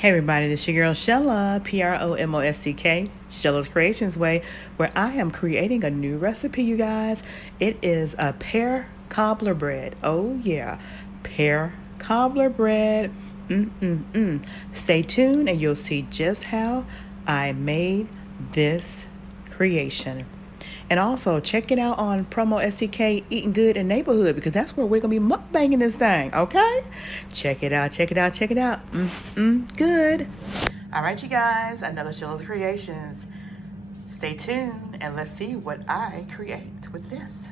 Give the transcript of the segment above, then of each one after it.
Hey everybody, this is your girl Shella, PROMOSTK, Shella's Creations Way, where I am creating a new recipe, you guys. It is a pear cobbler bread. Oh yeah, pear cobbler bread. Stay tuned and you'll see just how I made this creation. And also check it out on PromoSTK Eating Good in Neighborhood, because that's where we're gonna be mukbanging this thing, okay? Check it out, check it out, check it out. Good. All right, you guys, another Sheila's Creations. Stay tuned and let's see what I create with this.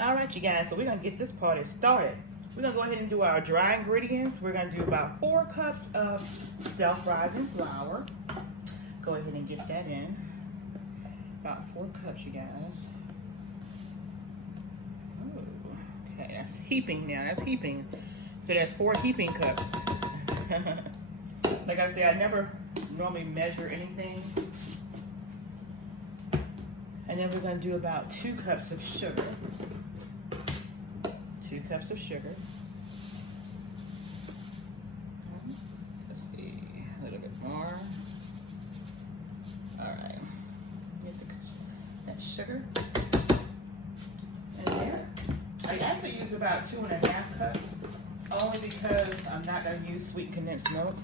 All right, you guys, so we're gonna get this party started. We're gonna go ahead and do our dry ingredients. We're gonna do about 4 cups of self-rising flour. Go ahead and get that in. About 4 cups, you guys. Ooh, okay, that's heaping now. That's heaping. So that's 4 heaping cups. Like I said, I never normally measure anything. And then we're going to do about 2 cups of sugar. 2 cups of sugar. Let's see, a little bit more. All right. That sugar in there. I actually use about 2.5 cups, only because I'm not going to use sweet condensed milk.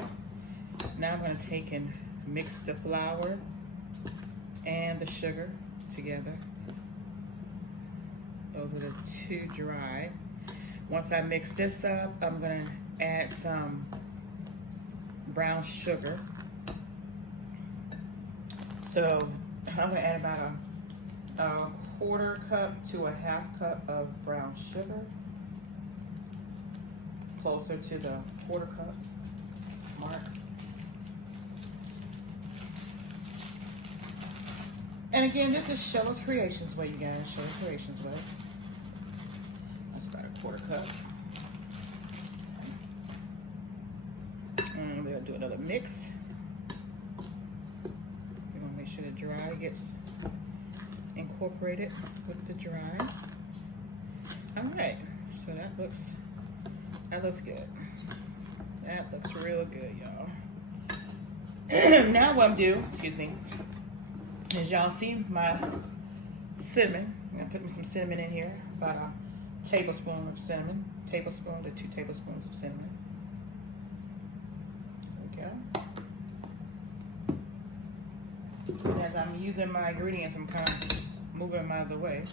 Now I'm going to take and mix the flour and the sugar together. Those are the 2 dry. Once I mix this up, I'm going to add some brown sugar. So I'm going to add about a 1/4 cup to a 1/2 cup of brown sugar, closer to the 1/4 cup mark. And again, this is Shella's Creations Way, you guys. Shella's Creations Way. That's about a 1/4 cup. And we'll do another mix. We're gonna make sure the dry gets incorporated with the dry. All right, so that looks good. That looks real good, y'all. Now what I'm doing, excuse me, is y'all see my cinnamon. I'm gonna put some cinnamon in here, about a tablespoon of cinnamon, tablespoon to 2 tablespoons of cinnamon. There we go. As I'm using my ingredients, I'm kind of moving them out of the way.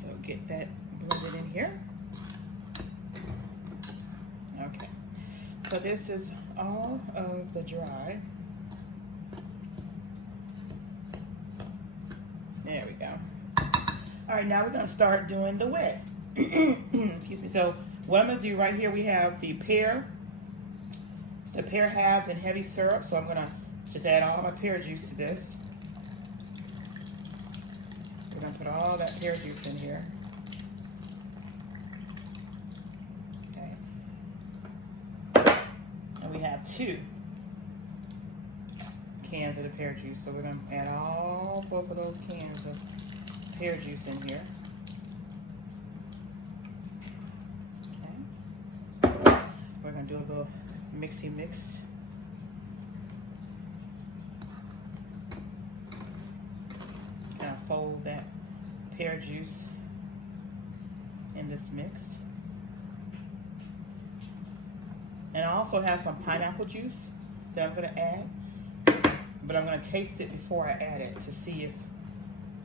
So get that blended in here. Okay. So this is all of the dry. There we go. All right, now we're gonna start doing the wet. Excuse me. So what I'm gonna do right here, we have the pear halves and heavy syrup. So I'm gonna just add all my pear juice to this. We're gonna put all that pear juice in here. Okay. And we have 2 cans of the pear juice. So we're gonna add both of those cans of pear juice in here. Okay. We're gonna do a little mixy mix. Kind of fold that pear juice in this mix. And I also have some pineapple juice that I'm gonna add, but I'm gonna taste it before I add it to see if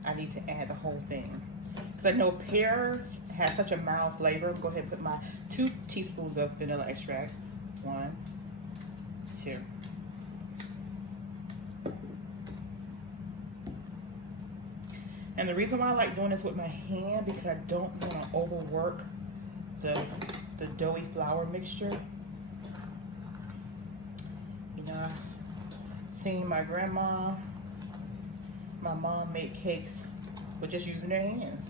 I need to add the whole thing. Because I know pears has such a mild flavor. Go ahead and put my 2 teaspoons of vanilla extract. 1, 2. And the reason why I like doing this with my hand, because I don't want to overwork the doughy flour mixture. You know, I've seen my grandma, my mom make cakes with just using their hands,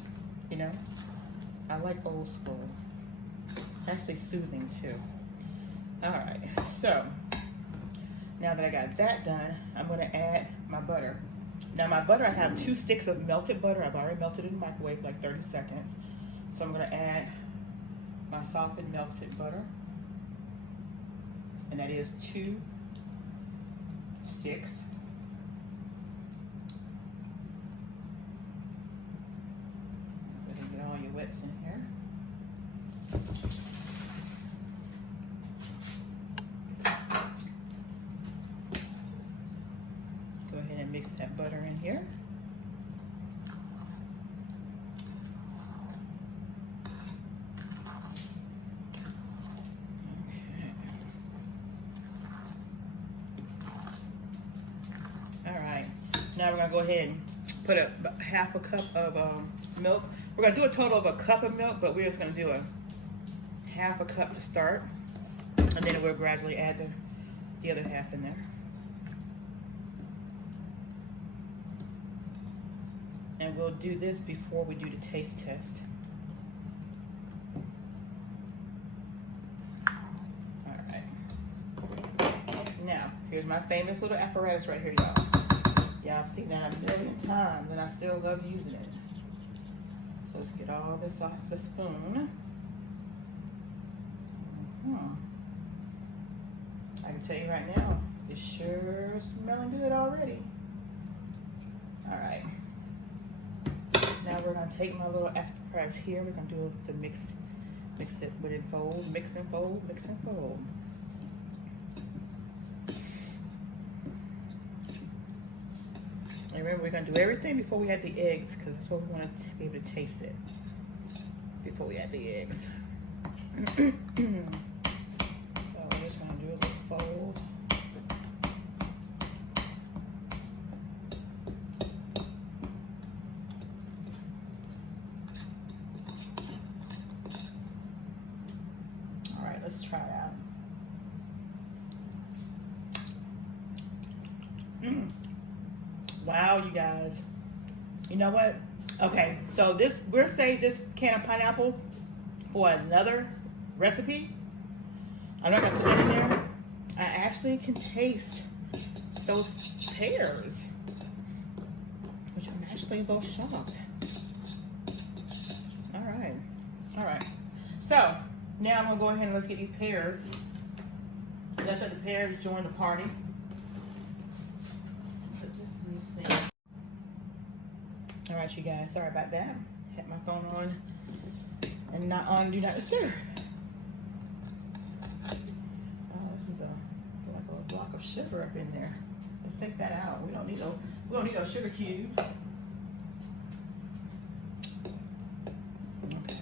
you know. I like old school. Actually soothing too. All right, so now that I got that done, I'm gonna add my butter. Now my butter, I have 2 sticks of melted butter. I've already melted it in the microwave like 30 seconds. So I'm gonna add my softened melted butter, and that is 2 sticks. Go ahead and get all your wets in here. Go ahead and mix that butter in here. Now we're gonna go ahead and put about half a cup of milk. We're gonna do a total of a cup of milk, but we're just gonna do a half a cup to start, and then we'll gradually add the other half in there. And we'll do this before we do the taste test. All right. Now, here's my famous little apparatus right here, y'all. Yeah, I've seen that a million times, and I still love using it. So let's get all this off the spoon. I can tell you right now, it's sure smelling good already. All right. Now we're gonna take my little apparatus here. We're gonna do the mix it with it fold, mix and fold, mix and fold. And remember, we're gonna do everything before we add the eggs, because that's what we want to be able to taste it before we add the eggs. So we're just gonna do a little fold. All right, let's try it out. Wow, you guys. You know what? Okay, so we'll save this can of pineapple for another recipe. I'm not gonna put it in there. I actually can taste those pears, which I'm actually a little shocked. All right. So now I'm gonna go ahead and let's get these pears. Let's let the pears join the party. All right, you guys, sorry about that. Had my phone on and not on Do Not Disturb. Oh, this is like a block of sugar up in there. Let's take that out. We don't need those sugar cubes. Okay.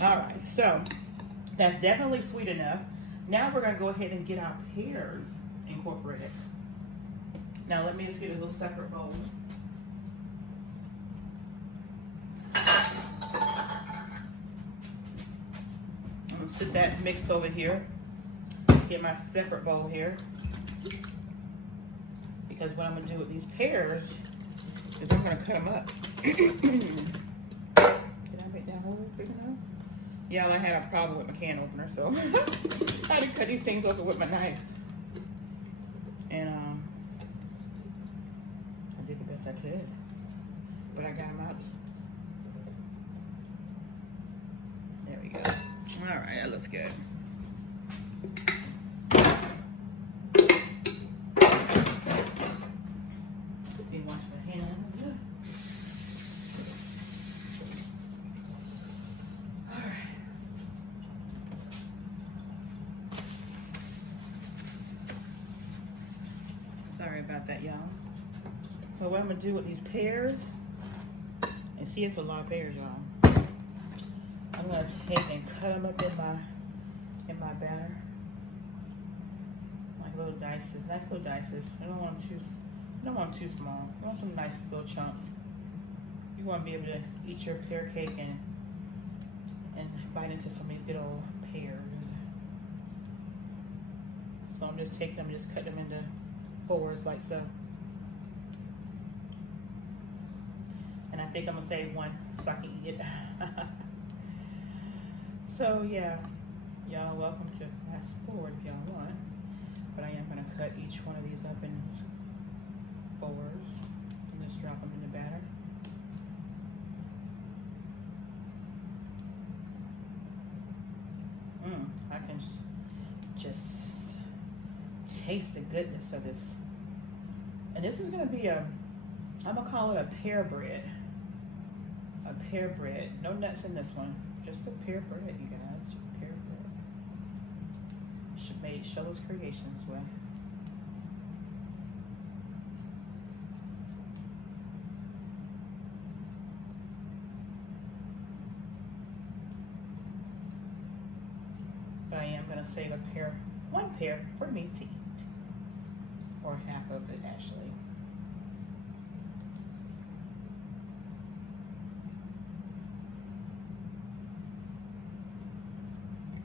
All right, so that's definitely sweet enough. Now we're gonna go ahead and get our pears incorporated. Now let me just get a little separate bowl. I'm gonna sit that mix over here. Get my separate bowl here. Because what I'm gonna do with these pears is I'm gonna cut them up. Can I make that hole big enough? Yeah, I had a problem with my can opener, so I had to cut these things open with my knife. And I did the best I could, but I got them out. There we go. All right, that looks good. Wash the hands. All right. Sorry about that, y'all. So what I'm gonna do with these pears, and see, it's a lot of pears, y'all. I'm gonna take and cut them up in my batter, like little dices, nice little dices. I don't want them too small. I want some nice little chunks. You want to be able to eat your pear cake and bite into some of these good old pears. So I'm just taking them, just cut them into fours like so. And I think I'm gonna save one so I can eat it. So yeah, y'all welcome to fast forward if y'all want. But I am gonna cut each one of these up in fours and just drop them in the batter. and just taste the goodness of this. And this is gonna be I'm gonna call it a pear bread. A pear bread. No nuts in this one. Just a pear bread, you guys. Pear bread. Made Sheila's Creations way. But I am gonna save one pear for me to eat. Or half of it actually.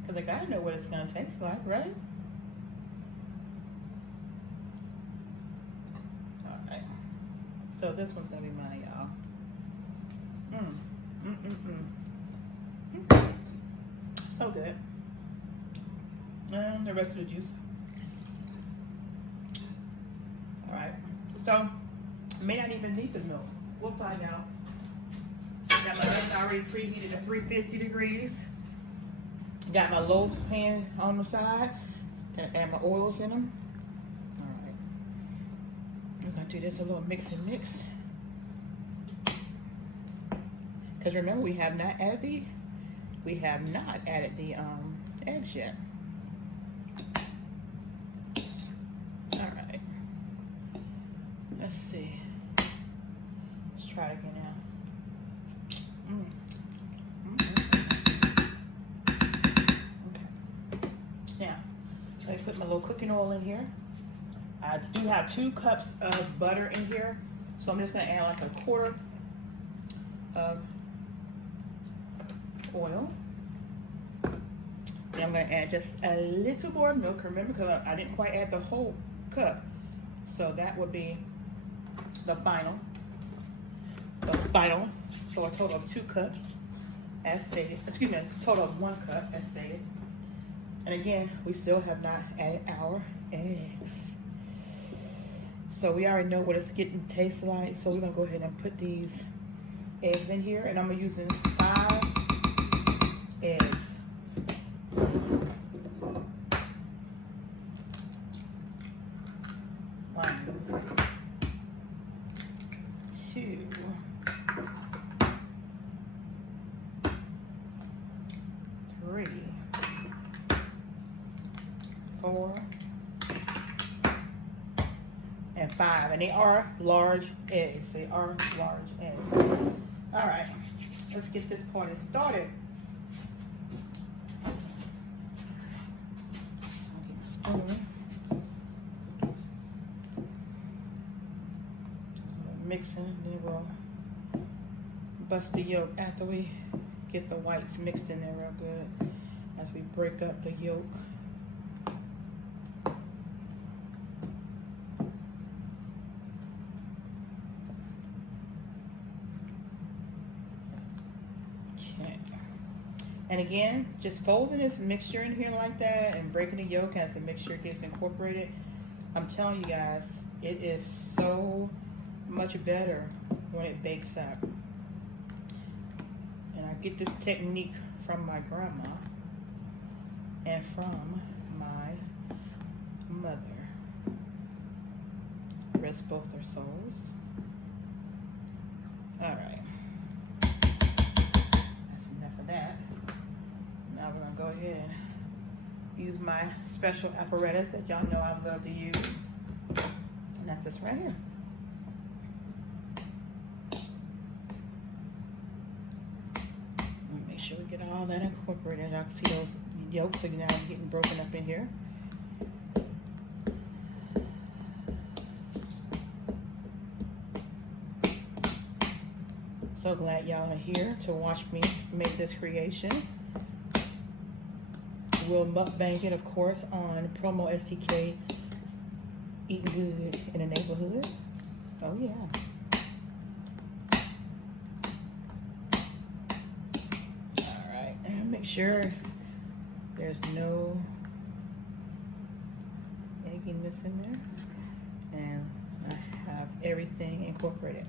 Because I gotta know what it's gonna taste like, right? Alright. So this one's gonna be mine, y'all. So good. And the rest of the juice. Alright. So, may not even need the milk. We'll find out. Got my oven already preheated at 350 degrees. Got my loaves pan on the side. Gonna add my oils in them. Alright. We're gonna do this a little mix and mix. Because remember, we have not added the eggs yet. Alright. Let's see. Let's try it again now. Now, let me put my little cooking oil in here. I do have 2 cups of butter in here, so I'm just gonna add like a quarter of oil. And I'm gonna add just a little more milk. Remember, because I didn't quite add the whole cup, so that would be the final. So a total of 2 cups, as stated. Excuse me, a total of 1 cup, as stated. And again, we still have not added our eggs. So we already know what it's getting taste like. So we're gonna go ahead and put these eggs in here, and I'm using 5 eggs. 1, 2, 3, 4, and 5. And they are large eggs. They are large eggs. All right, let's get this party started. I'll get my spoon. Mixing, then we'll bust the yolk after we get the whites mixed in there real good as we break up the yolk. Okay. And again, just folding this mixture in here like that and breaking the yolk as the mixture gets incorporated. I'm telling you guys, it is so much better when it bakes up. And I get this technique from my grandma and from my mother. Rest both their souls. All right, that's enough of that. Now we're gonna go ahead and use my special apparatus that y'all know I love to use, and that's this right here. Make sure we get all that incorporated. I can see those yolks are now getting broken up in here. So glad y'all are here to watch me make this creation. We'll mukbang it, of course, on PromoSTK, Eating Good in the Neighborhood. Oh yeah. Make sure there's no egginess in there, and I have everything incorporated.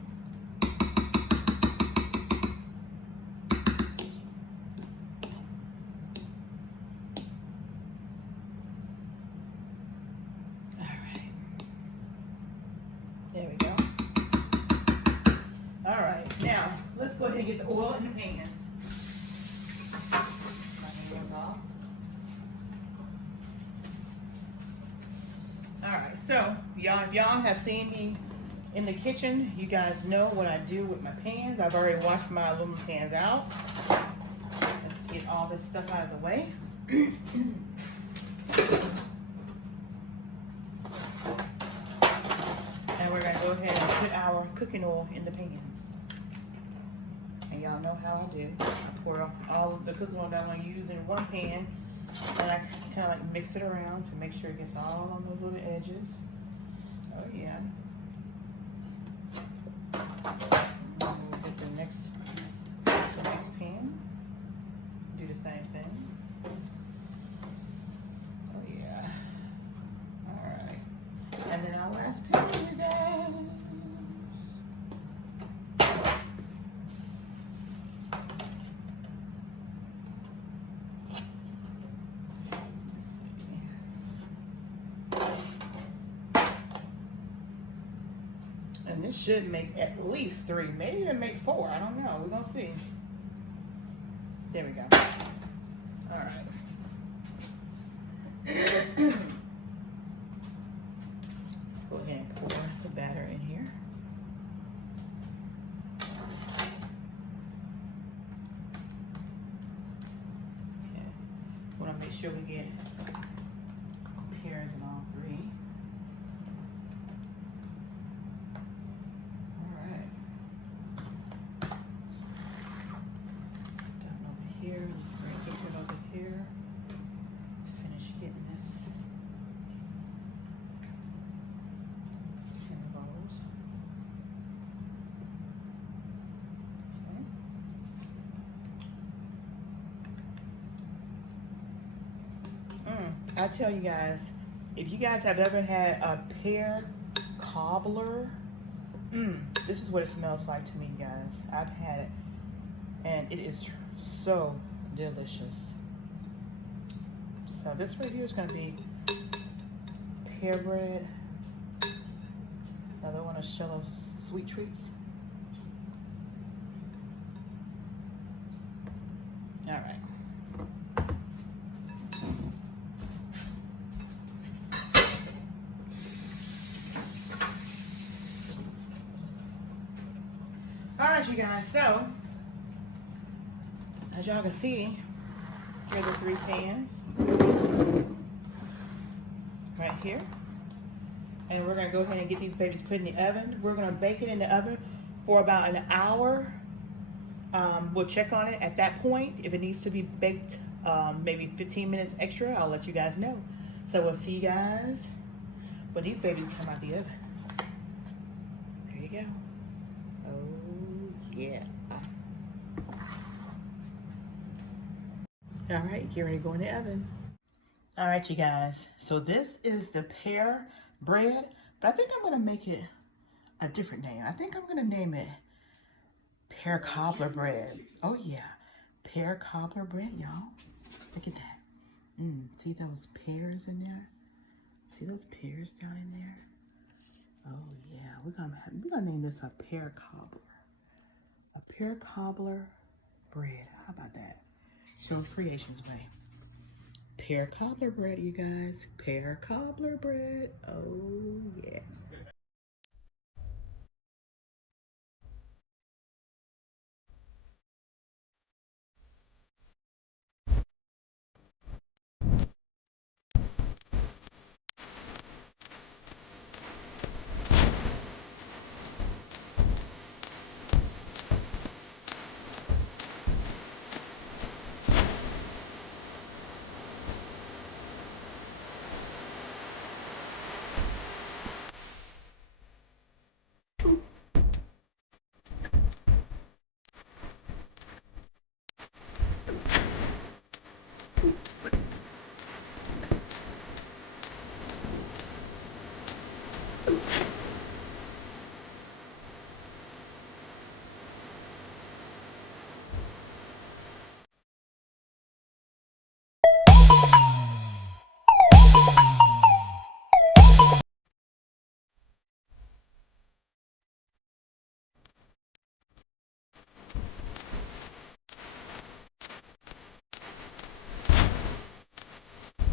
and get the oil in the pans. My hands off. Alright, so y'all, if y'all have seen me in the kitchen, you guys know what I do with my pans. I've already washed my aluminum pans out. Let's get all this stuff out of the way. And we're gonna go ahead and put our cooking oil in the pans. And y'all know how I do. I pour all of the cooking oil that I want to use in one pan, and I kind of like mix it around to make sure it gets all on those little edges. Oh yeah. And we'll get the next pan. Do the same thing. Oh yeah. All right. And then our last pan, you guys. And this should make at least 3, maybe even make 4. I don't know. We're gonna see. There we go. All right. Let's go ahead and pour the batter in here. Okay. We want to make sure we get pears in all 3. Here, let's bring it over here. Finish getting this in the bowls. Okay. I tell you guys, if you guys have ever had a pear cobbler, this is what it smells like to me, guys. I've had it, and it is so delicious. So this right here is going to be pear bread. Another one of Shellow's sweet treats. All right. All right, you guys. So as y'all can see, here are the 3 pans right here. And we're gonna go ahead and get these babies put in the oven. We're gonna bake it in the oven for about an hour. We'll check on it at that point. If it needs to be baked maybe 15 minutes extra, I'll let you guys know. So we'll see you guys when these babies come out the oven. There you go. Oh yeah. All right, get ready to go in the oven. All right, you guys. So this is the pear bread, but I think I'm gonna make it a different name. I think I'm gonna name it Pear Cobbler bread. Oh yeah, Pear Cobbler bread, y'all. Look at that. See those pears in there? See those pears down in there? Oh yeah, we're gonna name this a Pear Cobbler. A Pear Cobbler bread. How about that? Shell's Creations way. Pear Cobbler bread, you guys. Pear Cobbler bread. Oh yeah.